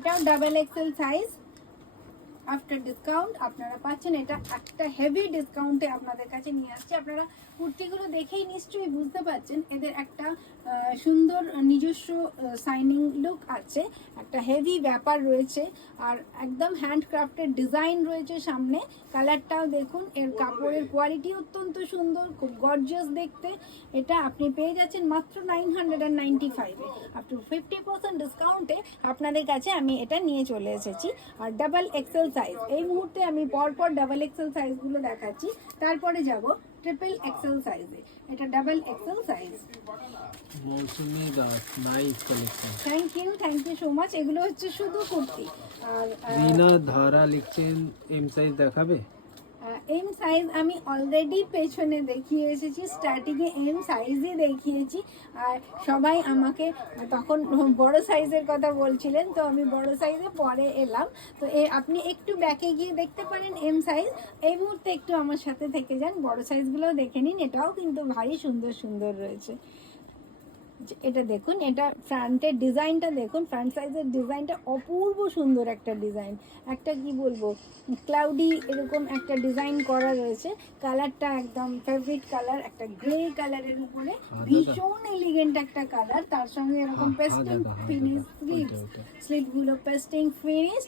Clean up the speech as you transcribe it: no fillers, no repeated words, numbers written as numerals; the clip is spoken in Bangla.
এটাও double XL size. After discount আপনারা পাচ্ছেন এটা একটা হেভি ডিসকাউন্টে আপনাদের কাছে নিয়ে আসছে। আপনারা কুর্তিগুলো দেখেই নিশ্চয়ই বুঝতে পারছেন এদের একটা সুন্দর নিজস্ব সাইনিং লুক আছে, একটা হেভি ব্যাপার রয়েছে, আর একদম হ্যান্ডক্রাফটেড ডিজাইন রয়েছে সামনে। কালারটাও দেখুন, এর কাপড়ের কোয়ালিটি অত্যন্ত সুন্দর, খুব গর্জিয়াস দেখতে। এটা আপনি পেয়ে যাচ্ছেন মাত্র 995-এ। আপ টু 50% ডিসকাউন্টে আপনাদের কাছে আমি এটা নিয়ে চলে এসেছি। আর ডাবল এক্সেল সাইজ, এই মুহূর্তে আমি পরপর ডাবল এক্সেল সাইজগুলো দেখাচ্ছি, তারপরে যাব ট্রিপল এক্সেল সাইজে। এটা double XL size. Mousumi Das, nice collection. Thank you so much. এগুলো হচ্ছে শুধু কুর্তি। আর রিনা ধারা লিখছেন এম সাইজ দেখাবে? এম সাইজ আমি অলরেডি পেছনে দেখিয়ে এসেছি, স্টার্টিংয়ে এম সাইজই দেখিয়েছি। আর সবাই আমাকে তখন বড় সাইজের কথা বলছিলেন, তো আমি বড় সাইজে পরে এলাম। তো আপনি একটু ব্যাকে গিয়ে দেখতে পারেন এম সাইজ। এই মুহূর্তে একটু আমার সাথে থেকে যান, বড় সাইজগুলোও দেখে নিন। এটাও কিন্তু ভারী সুন্দর সুন্দর রয়েছে। এটা দেখুন, এটা ফ্রন্টের ডিজাইনটা দেখুন, ফ্রন্ট সাইজের ডিজাইনটা অপূর্ব সুন্দর একটা ডিজাইন। একটা কি বলবো, ক্লাউডি এরকম একটা ডিজাইন করা রয়েছে। কালারটা একদম ফেভারিট কালার, একটা গ্রে কালারের উপরে ভীষণ এলিগেন্ট একটা কালার। তার সঙ্গে এরকম পেস্টিং ফিনিশ স্লিভগুলো পেস্টিং ফিনিশ।